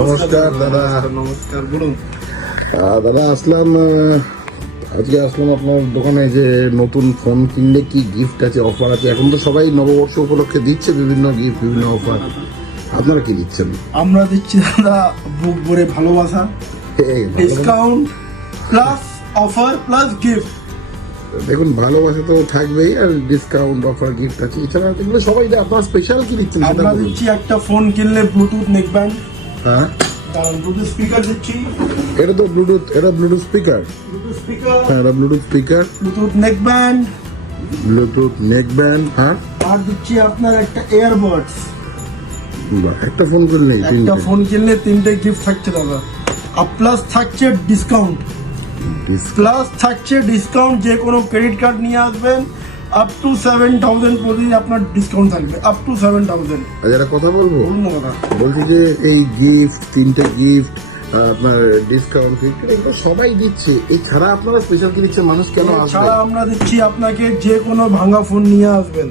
নমস্কার দাদা। নমস্কার, বলুন। দাদা আসলাম, আজকে আসলাম আপনার দোকানে যে নতুন ফোন কিনলে কি গিফট আছে, অফার আছে। এখন তো সবাই নববর্ষ উপলক্ষে দিচ্ছে বিভিন্ন গিফট, বিভিন্ন অফার। আপনারা কি দিচ্ছেন? আমরা দিচ্ছি দাদা বুক ভরে ভালোবাসা, discount plus offer plus gift. দেখুন, ভালোবাসা তো থাকবেই, আর ডিসকাউন্ট, অফার, গিফট আছে। এছাড়া এগুলো সবাই দেয়। আপনারা স্পেশাল কি দিচ্ছেন? আমরা দিচ্ছি একটা ফোন কিনলে ব্লুটুথ নেক ব্যান্ড, হ্যাঁ, ব্লুটুথ স্পিকার দিচ্ছি। এটা তো ব্লুটুথ, এটা ব্লুটুথ স্পিকার। হ্যাঁ, এটা Bluetooth speaker, Bluetooth neck band, Bluetooth neck band. হ্যাঁ, আর দিচ্ছি আপনার একটা এয়ারবাডস। একটা ফোন কিনলেই একটা ফোন কিনলে 3টে গিফট থাকছে দাদা। আর প্লাস থাকছে ডিসকাউন্ট, যে কোনো ক্রেডিট কার্ড নিয়ে আসবেন আপ টু 7,000 প্রতি আপনার ডিসকাউন্ট থাকবে, আপ টু 7,000। একটা কথা বলবো, কথা বলছি যে এই গিফট, 3টে গিফট, আপনার ডিসকাউন্ট, এগুলো সবাই দিচ্ছে। এছাড়া আপনারা স্পেশাল কি দিচ্ছেন? মানুষ কেন আসবে? ছাড়া আমরা দিচ্ছি আপনাকে যে কোনো ভাঙা ফোন নিয়ে আসবেন,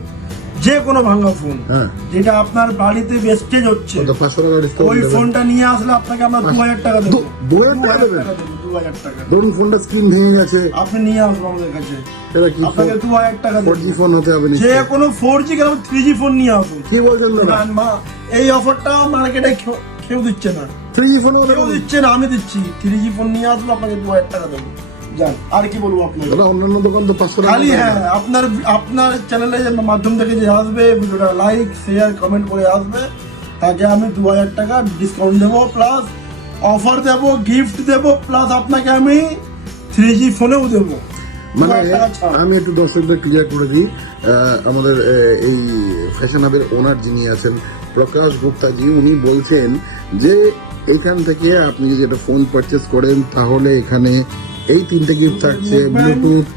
যে কোনো ভাঙা ফোন, হ্যাঁ, যেটা আপনার বাড়িতে ওয়েস্টেজ হচ্ছে, 500 টাকা ডিসকাউন্ট ওই দেবেন। ফোনটা নিয়ে আসলে আপনাকে আমরা 2,000 টাকা দেবো। 2,000 টাকা দেবেন? 2,000 টাকা। ধরুন ফোনটা স্ক্রিন ভেঙে গেছে, আপনি নিয়ে আসবেন আমাদের কাছে, এটা কি আপনাকে 2,000 টাকা দেবো। 4G ফোন হতে হবে? যে কোনো 4G কেন 3G ফোন নিয়ে আসুন। কি বলছেন দাদা? এই অফারটা মার্কেটে কেউ দিচ্ছে না। 3G ফোন কেউ দিচ্ছে না, আমি দিচ্ছি। 3G ফোন নিয়ে আসলে আপনাকে 2,000 টাকা দেবো। যান, আর কি বলবো আপনাকে। দাদা অন্যান্য দোকান তো 500 টাকা। খালি হ্যাঁ, আপনার চ্যানেলের মাধ্যম থেকে যে আসবে, ভিডিওটা লাইক শেয়ার কমেন্ট করে আসবে, তাকে আমি 2,000 টাকা ডিসকাউন্ট দেবো, প্লাস অফার দেবো, গিফট দেবো, প্লাস আপনাকে আমি 3G ফোনেও দেবো। মানে আমি একটু দর্শকদের ক্লিয়ার করে দিই, আমাদের এই ফ্যাশন হাবের ওনার যিনি আছেন প্রকাশ গুপ্তাজি, উনি বলছেন যে এখান থেকে আপনি যদি একটা ফোন পারচেস করেন তাহলে এখানে এই 3টে গিফট থাকছে, ব্লুটুথ,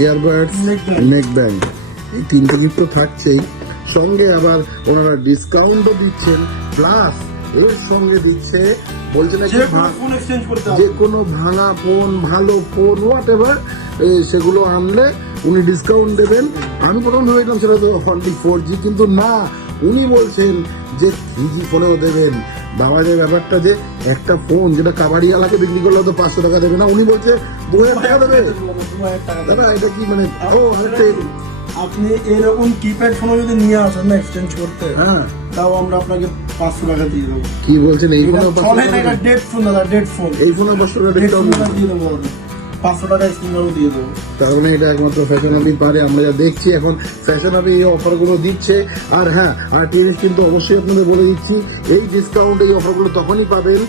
ইয়ারবাডস, নেক ব্যান্ড। এই 3টে গিফট তো থাকছেই, সঙ্গে আবার ওনারা ডিসকাউন্টও দিচ্ছেন, প্লাস এর সঙ্গে দিচ্ছে, বলছে নাকি যে কোনো ভাঙা ফোন, ভালো ফোন, হোয়াট এভার, সেগুলো আনলে উনি ডিসকাউন্ট দেবেন। আমি প্রথম ভেবেছিলাম সেটা তো অনলি 4G, কিন্তু না, উনি বলছেন যে 3G ফোনেও দেবেন। বাবাদের ব্যাপারটা যে একটা ফোন যেটা কাবাড়িওয়ালাকে বিক্রি করলে তো 500 টাকা দেবে না, উনি বলছে 2,000 টাকা দেবে। দাদা এটা কি মানে? ও আরেকটা, আপনি এরকম কিপ্যাড ফোন যদি নিয়ে আসেন না এক্সচেঞ্জ করতে, হ্যাঁ, তাও আমরা আপনাকে 500 টাকা দিয়ে দেবো। কি বলছেন? এই ফোনে চলে না, এটা ডেড ফোন দাদা, ডেড ফোন। এই ফোনে 500 টাকা ডিসকাউন্ট দিয়ে দেবো, 500 টাকা স্ক্রিনারও দিয়ে দেবো। তার মানে এটা একমাত্র ফ্যাশন হাবই পারে। আমরা যা দেখছি এখন ফ্যাশন হাবি এই অফারগুলো দিচ্ছে। আর হ্যাঁ, আর টিভিস কিন্তু অবশ্যই আপনাদের বলে দিচ্ছি, এই ডিসকাউন্ট, এই অফারগুলো তখনই পাবেন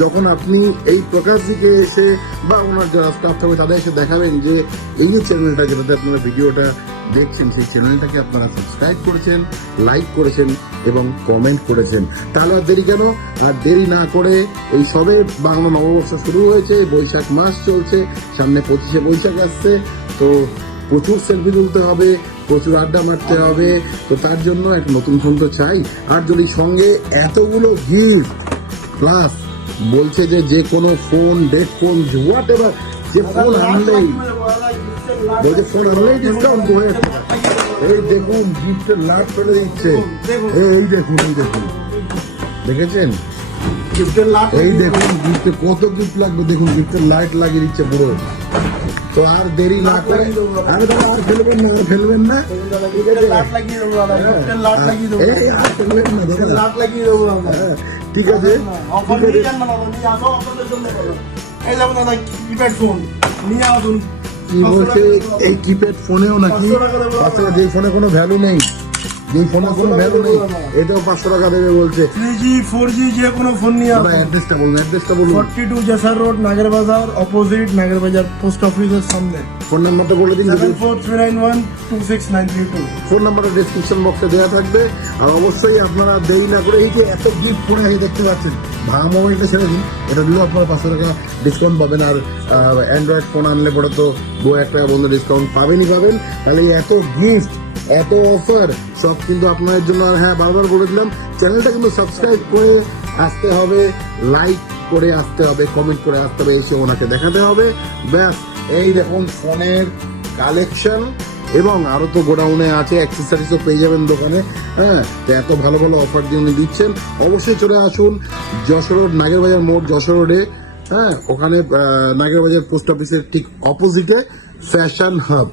যখন আপনি এই প্রকাশজিকে এসে বা ওনার যারা স্টাফ থাকবে তাদের এসে দেখাবেন যে এই যে চ্যানেলটা, যেটাতে আপনারা ভিডিওটা দেখছেন, সেই চ্যানেলটাকে আপনারা সাবস্ক্রাইব করেছেন, লাইক করেছেন এবং কমেন্ট করেছেন। তাহলে আর দেরি কেন? আর দেরি না করে, এই সবে বাংলা নববর্ষ শুরু হয়েছে, বৈশাখ মাস চলছে, সামনে 25শে বৈশাখ আসছে, তো প্রচুর সেলফি তুলতে হবে, প্রচুর আড্ডা মারতে হবে। তো তার জন্য এক নতুন ফোন তো চাই। আর যদি সঙ্গে এতগুলো গিফট প্লাস বলছে যে কোনো phone, dead phone, what ever, যে ফোন আনলেই, বলছে ফোন আনলেই ডিসকাউন্ট 2,000 টাকা। এই দেখুন গিফটের লাভ ফেলে দিচ্ছে। এই দেখুন, এই দেখুন, দেখেছেন? এই দেখুন গিফটে কত গিফট লাগবে, দেখুন গিফটের লাইট লাগিয়ে দিচ্ছে পুরো। তো আর দেরি না করে, আরে দাদা আর ফেলবেন না, আর ফেলবেন না, এই আর ফেলবেন না দাদা, ঠিক আছে। কি বলছে এই কিপ্যাড ফোনেও নাকি 500 টাকা? যে ফোনে কোনো ভ্যালু নেই, যে ফোনে কোনো ভ্যালু নেই, এটাও 500 টাকা দেবে বলছে। 3G 4G যে কোনো ফোন নিয়ে আসুন। অ্যাড্রেসটা বলুন, অ্যাড্রেসটা বলুন। 42 জেসার রোড, নাগের বাজার, অপোজিট নাগের বাজার পোস্ট অফিসের সামনে। ফোন নাম্বারটা বলে দিন। 7439126932। ফোন নাম্বারটা ডেসক্রিপশন বক্সে দেওয়া থাকবে। আর অবশ্যই আপনারা দেরি না করে, এই যে এত গিফট ফোনে এই দেখতে পাচ্ছেন, ভাঙা মোবাইলটা ছেড়ে দিন, এটা দিলেও আপনারা 500 টাকা ডিসকাউন্ট পাবেন। আর অ্যান্ড্রয়েড ফোন আনলে পরে তো 2,000 টাকা বন্ধু ডিসকাউন্ট পাবেনই পাবেন। তাহলে এত গিফট, এত অফার সব কিন্তু আপনাদের জন্য। আর হ্যাঁ, বারবার বলে দিলাম, চ্যানেলটা কিন্তু সাবস্ক্রাইব করে আসতে হবে, লাইক করে আসতে হবে, কমেন্ট করে আসতে হবে, এসে ওনাকে দেখাতে হবে। ব্যাস, এই দেখুন ফোনের কালেকশন, এবং আরো তো গোডাউনে আছে, অ্যাক্সেসরিজও পেয়ে যাবেন দোকানে। হ্যাঁ, তো এত ভালো ভালো অফার দিয়ে উনি দিচ্ছেন। অবশ্যই চলে আসুন যশোর রোড, নাগেরবাজার মোড়, যশোর রোডে। হ্যাঁ, ওখানে নাগেরবাজার পোস্ট অফিসের ঠিক অপোজিটে ফ্যাশন হাব।